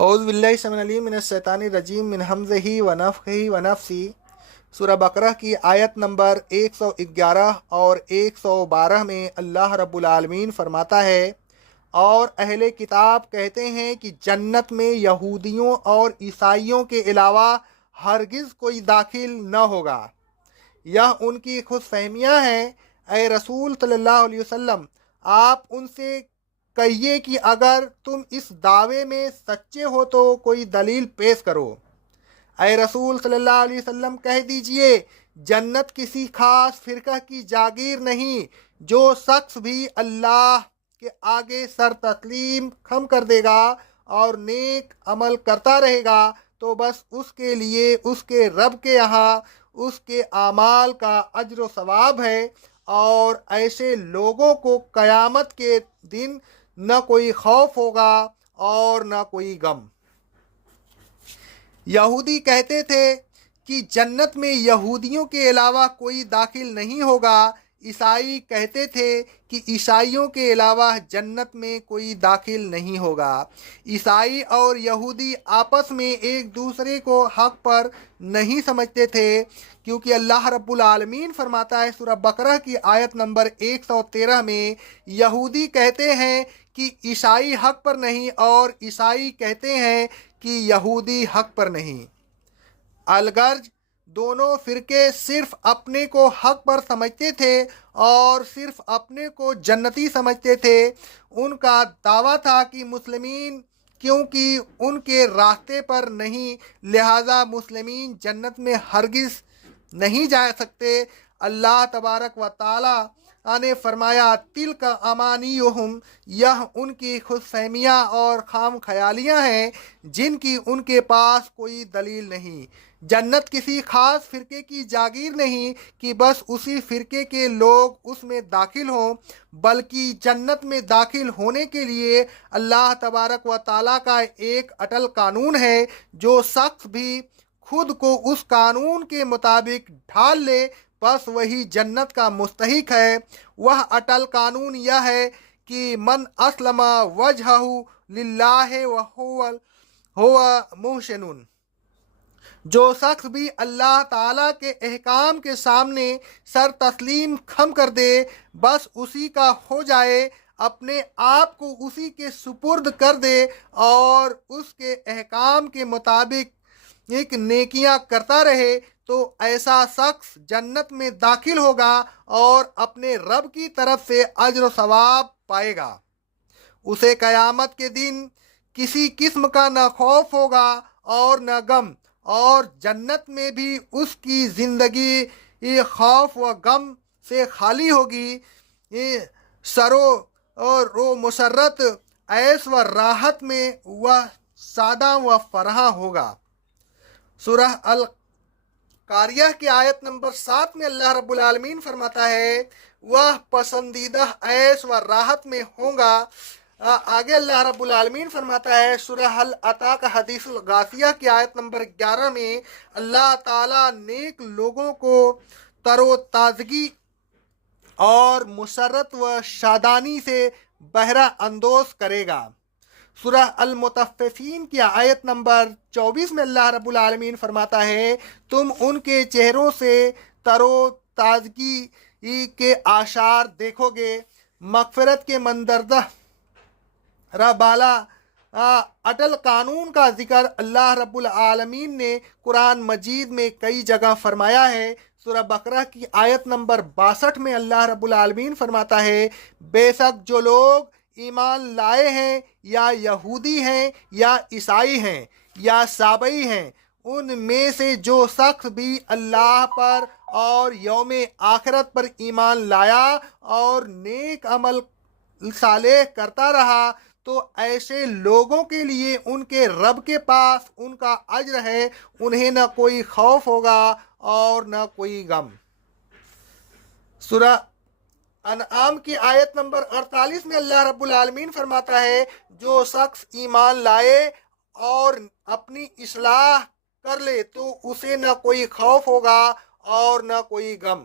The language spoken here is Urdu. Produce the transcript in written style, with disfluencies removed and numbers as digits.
اعوذ باللہ السمیع العلیم من الشیطان الرجیم من حمزہ ونفخہ ونفسی۔ سورہ بقرہ کی آیت نمبر 111 اور 112 میں اللہ رب العالمین فرماتا ہے، اور اہل کتاب کہتے ہیں کہ جنت میں یہودیوں اور عیسائیوں کے علاوہ ہرگز کوئی داخل نہ ہوگا۔ یہ ان کی خوش فہمیاں ہیں۔ اے رسول صلی اللہ علیہ وسلم، آپ ان سے کہیے کہ اگر تم اس دعوے میں سچے ہو تو کوئی دلیل پیش کرو۔ اے رسول صلی اللہ علیہ وسلم، کہہ دیجئے جنت کسی خاص فرقہ کی جاگیر نہیں۔ جو شخص بھی اللہ کے آگے سر تسلیم خم کر دے گا اور نیک عمل کرتا رہے گا تو بس اس کے لیے اس کے رب کے یہاں اس کے اعمال کا اجر و ثواب ہے، اور ایسے لوگوں کو قیامت کے دن نہ کوئی خوف ہوگا اور نہ کوئی غم۔ یہودی کہتے تھے کہ جنت میں یہودیوں کے علاوہ کوئی داخل نہیں ہوگا۔ عیسائی کہتے تھے کہ عیسائیوں کے علاوہ جنت میں کوئی داخل نہیں ہوگا۔ عیسائی اور یہودی آپس میں ایک دوسرے کو حق پر نہیں سمجھتے تھے، کیونکہ اللہ رب العالمین فرماتا ہے سورہ بقرہ کی آیت نمبر 113 میں، یہودی کہتے ہیں کہ عیسائی حق پر نہیں، اور عیسائی کہتے ہیں کہ یہودی حق پر نہیں۔ الغرض دونوں فرقے صرف اپنے کو حق پر سمجھتے تھے اور صرف اپنے کو جنتی سمجھتے تھے۔ ان کا دعویٰ تھا کہ مسلمین کیونکہ ان کے راستے پر نہیں، لہذا مسلمین جنت میں ہرگز نہیں جا سکتے۔ اللہ تبارک و تعالی نے فرمایا، تلک امانیہم، یہ ان کی خود فہمیاں اور خام خیالیاں ہیں جن کی ان کے پاس کوئی دلیل نہیں۔ جنت کسی خاص فرقے کی جاگیر نہیں کہ بس اسی فرقے کے لوگ اس میں داخل ہوں، بلکہ جنت میں داخل ہونے کے لیے اللہ تبارک و تعالیٰ کا ایک اٹل قانون ہے۔ جو شخص بھی خود کو اس قانون کے مطابق ڈھال لے بس وہی جنت کا مستحق ہے۔ وہ اٹل قانون یہ ہے کہ من اسلم وجہہ للہ وہو محسن، جو شخص بھی اللہ تعالیٰ کے احکام کے سامنے سر تسلیم خم کر دے بس اسی کا ہو جائے، اپنے آپ کو اسی کے سپرد کر دے اور اس کے احکام کے مطابق ایک نیکیاں کرتا رہے، تو ایسا شخص جنت میں داخل ہوگا اور اپنے رب کی طرف سے اجر و ثواب پائے گا۔ اسے قیامت کے دن کسی قسم کا نہ خوف ہوگا اور نہ غم، اور جنت میں بھی اس کی زندگی خوف و غم سے خالی ہوگی۔ سرو اور مسرت، عیش و راحت میں وہ سادہ و فرحاں ہوگا۔ سورہ القاریہ کی آیت نمبر 7 میں اللہ رب العالمین فرماتا ہے، وہ پسندیدہ عیش و راحت میں ہوں گا۔ آگے اللہ رب العالمین فرماتا ہے سورہ حل اتاک حدیث الغاشیہ کی آیت نمبر 11 میں، اللہ تعالیٰ نیک لوگوں کو تر و تازگی اور مسرت و شادانی سے بہرہ اندوز کرے گا۔ سورہ المطففین کی آیت نمبر 24 میں اللہ رب العالمین فرماتا ہے، تم ان کے چہروں سے تر و تازگی کے آثار دیکھو گے۔ مغفرت کے مندرجہ بالا اٹل قانون کا ذکر اللہ رب العالمین نے قرآن مجید میں کئی جگہ فرمایا ہے۔ سورہ بقرہ کی آیت نمبر 62 میں اللہ رب العالمین فرماتا ہے، بے شک جو لوگ ایمان لائے ہیں، یا یہودی ہیں یا عیسائی ہیں یا سابئی ہیں، ان میں سے جو شخص بھی اللہ پر اور یوم آخرت پر ایمان لایا اور نیک عمل صالح کرتا رہا، تو ایسے لوگوں کے لیے ان کے رب کے پاس ان کا اجر ہے، انہیں نہ کوئی خوف ہوگا اور نہ کوئی غم۔ سورہ انعام کی آیت نمبر 48 میں اللہ رب العالمین فرماتا ہے، جو شخص ایمان لائے اور اپنی اصلاح کر لے تو اسے نہ کوئی خوف ہوگا اور نہ کوئی غم۔